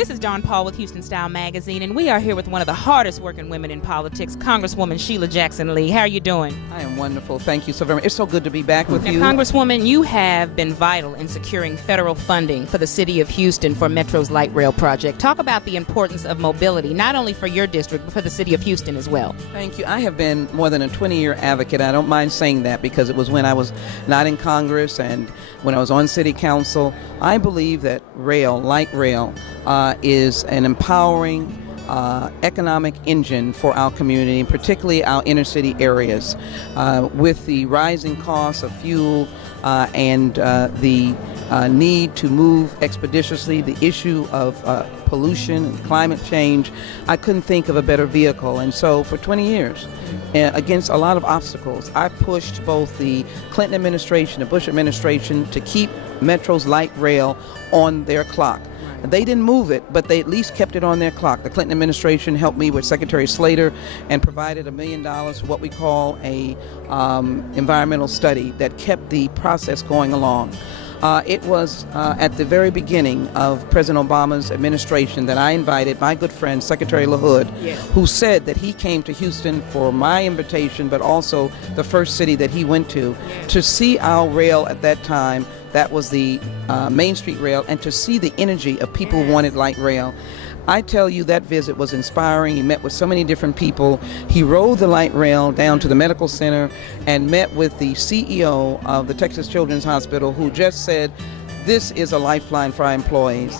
This is Dawn Paul with Houston Style Magazine, and we are here with one of the hardest working women in politics, Congresswoman Shelia Jackson-Lee. How are you doing? I am wonderful. Thank you so very much. It's so good to be back with you. Congresswoman, you have been vital in securing federal funding for the city of Houston for Metro's light rail project. Talk about the importance of mobility, not only for your district, but for the city of Houston as well. Thank you. I have been more than a 20-year advocate. I don't mind saying that because it was when I was not in Congress and when I was on city council. I believe that light rail, is an empowering economic engine for our community, particularly our inner city areas. With the rising costs of fuel and the need to move expeditiously, the issue of pollution and climate change, I couldn't think of a better vehicle. And so for 20 years, against a lot of obstacles, I pushed both the Clinton administration, the Bush administration, to keep Metro's light rail on their clock. They didn't move it, but they at least kept it on their clock. The Clinton administration helped me with Secretary Slater and provided $1 million for what we call a environmental study that kept the process going along. It was at the very beginning of President Obama's administration that I invited my good friend, Secretary LaHood, who said that he came to Houston for my invitation, but also the first city that he went to see our rail at that time. That was the Main Street Rail, and to see the energy of people who wanted light rail. I tell you, that visit was inspiring. He met with so many different people. He rode the light rail down to the medical center and met with the CEO of the Texas Children's Hospital, who just said, this is a lifeline for our employees.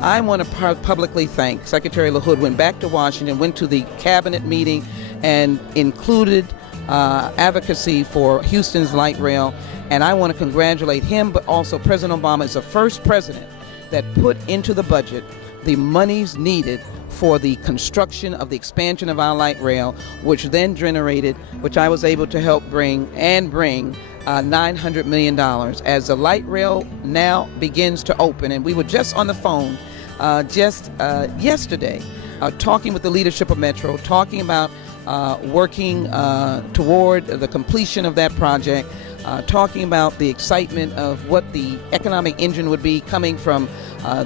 I want to publicly thank Secretary LaHood. Went back to Washington, went to the cabinet meeting and included advocacy for Houston's light rail. And I want to congratulate him, but also President Obama is the first president that put into the budget the monies needed for the construction of the expansion of our light rail, which then generated, which I was able to help bring $900 million as the light rail now begins to open. And we were just on the phone yesterday talking with the leadership of Metro, talking about working toward the completion of that project, talking about the excitement of what the economic engine would be coming from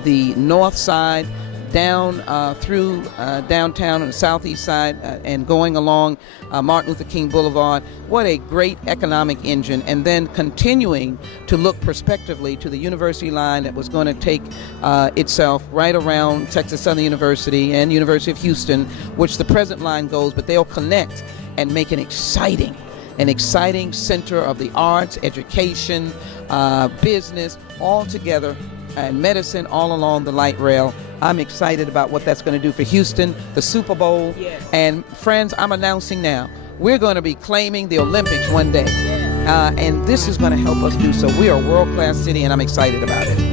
the north side down through downtown on the southeast side and going along Martin Luther King Boulevard. What a great economic engine. And then continuing to look prospectively to the university line that was going to take itself right around Texas Southern University and University of Houston, which the present line goes, but they'll connect and make an exciting center of the arts, education, business, all together, and medicine all along the light rail. I'm excited about what that's going to do for Houston, the Super Bowl. And friends, I'm announcing now, we're going to be claiming the Olympics one day. And this is going to help us do so. We are a world-class city, and I'm excited about it.